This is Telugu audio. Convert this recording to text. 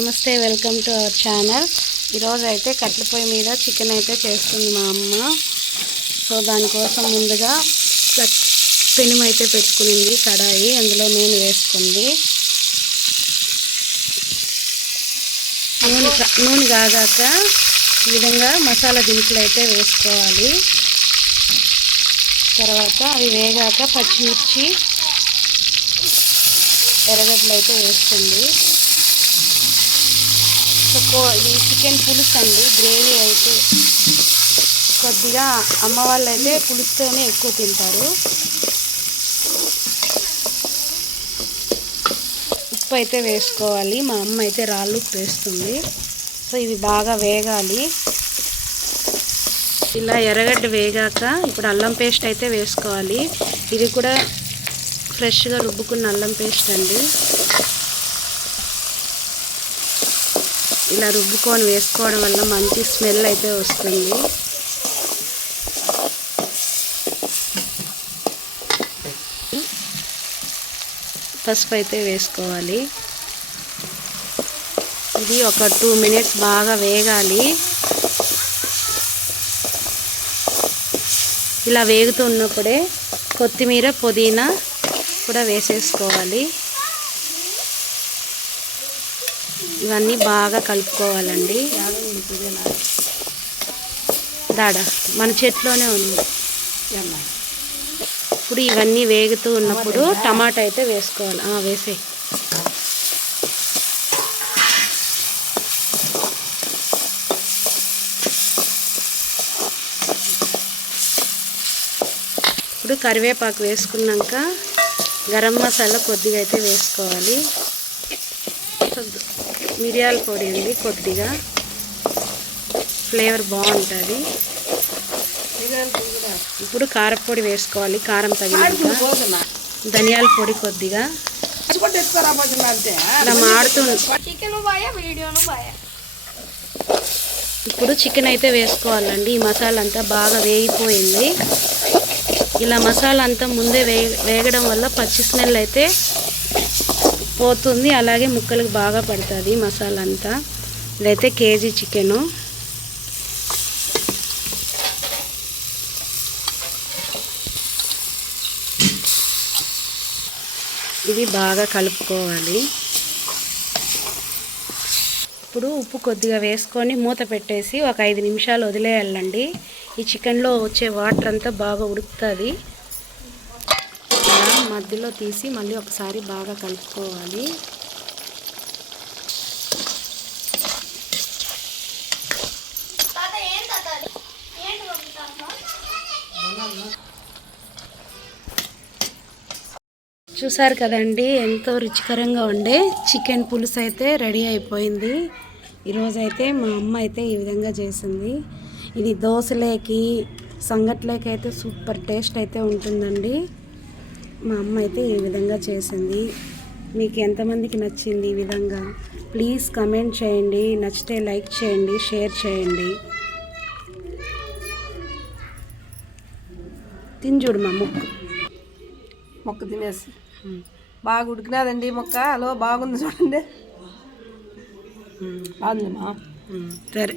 నమస్తే వెల్కమ్ టు అవర్ ఛానల్. ఈరోజు అయితే కట్ల పొయ్యి మీద చికెన్ అయితే చేస్తుంది మా అమ్మ. సో దానికోసం ముందుగా ఇట్లా పెనుము అయితే పెట్టుకునింది కడాయి అందులో నూనె వేసుకుంది. నూనె నూనె కాగాక ఈ విధంగా మసాలా దినుసులు అయితే వేసుకోవాలి. తర్వాత అవి వేగాక పచ్చిమిర్చి ఎర్రగడ్డలు అయితే వేస్తుంది కో- ఇది చికెన్ పులుసు అండి గ్రేవీ అయితే కొద్దిగా అమ్మ వాళ్ళు అయితే పులుసుతోనే ఎక్కువ తింటారు. ఉప్పు అయితే వేసుకోవాలి. మా అమ్మ అయితే రాళ్ళు ఉప్పు వేస్తుంది. సో ఇవి బాగా వేగాలి. ఇలా ఎర్రగడ్డ వేగాక ఇప్పుడు అల్లం పేస్ట్ అయితే వేసుకోవాలి. ఇది కూడా ఫ్రెష్గా రుబ్బుకున్న అల్లం పేస్ట్ అండి. ఇలా రుబ్బుకొని వేసుకోవడం వల్ల మంచి స్మెల్ అయితే వస్తుంది. పసుపు అయితే వేసుకోవాలి. ఇది ఒక టూ మినిట్స్ బాగా వేగాలి. ఇలా వేగుతున్నప్పుడే కొత్తిమీర పుదీనా కూడా వేసేసుకోవాలి. ఇవన్నీ బాగా కలుపుకోవాలండి. దాడ మన చెట్లోనే ఉంది. ఇప్పుడు ఇవన్నీ వేగుతూ ఉన్నప్పుడు టమాటా అయితే వేసుకోవాలి. వేసే ఇప్పుడు కరివేపాకు వేసుకున్నాక గరం మసాలా కొద్దిగా అయితే వేసుకోవాలి. మిరియాల పొడి అండి కొద్దిగా. ఫ్లేవర్ బాగుంటుంది. ఇప్పుడు కారపొడి వేసుకోవాలి కారం తగినంత. ధనియాల పొడి కొద్దిగా. ఇలా ఇప్పుడు చికెన్ అయితే వేసుకోవాలండి. ఈ మసాలా అంతా బాగా వేగిపోయింది. ఇలా మసాలా అంతా ముందే వే వేగడం వల్ల పచ్చి స్మెల్ అయితే పోతుంది. అలాగే ముక్కలకు బాగా పడుతుంది మసాలా అంతా ఇదైతే కేజీ చికెను. ఇది బాగా కలుపుకోవాలి. ఇప్పుడు ఉప్పు కొద్దిగా వేసుకొని మూత పెట్టేసి ఒక ఐదు నిమిషాలు వదిలేయాలండి. ఈ చికెన్లో వచ్చే వాటర్ అంతా బాగా ఉడుకుతుంది. మధ్యలో తీసి మళ్ళీ ఒకసారి బాగా కలుపుకోవాలి. చూసారు కదండి ఎంతో రుచికరంగా ఉండే చికెన్ పులుసు అయితే రెడీ అయిపోయింది. ఈరోజైతే మా అమ్మ అయితే ఈ విధంగా చేసింది. ఇది దోశలేకి సంగట్లేకి అయితే సూపర్ టేస్ట్ అయితే ఉంటుందండి. మా అమ్మ అయితే ఈ విధంగా చేసింది. మీకు ఎంతమందికి నచ్చింది ఈ విధంగా? ప్లీజ్ కమెంట్ చేయండి నచ్చితే లైక్ చేయండి షేర్ చేయండి. తిని చూడు మా ముక్కు. మొక్క తినేసి. బాగా ఉడికినాదండి మొక్క. హలో బాగుంది చూడండి. బాగుందమ్మా సరే.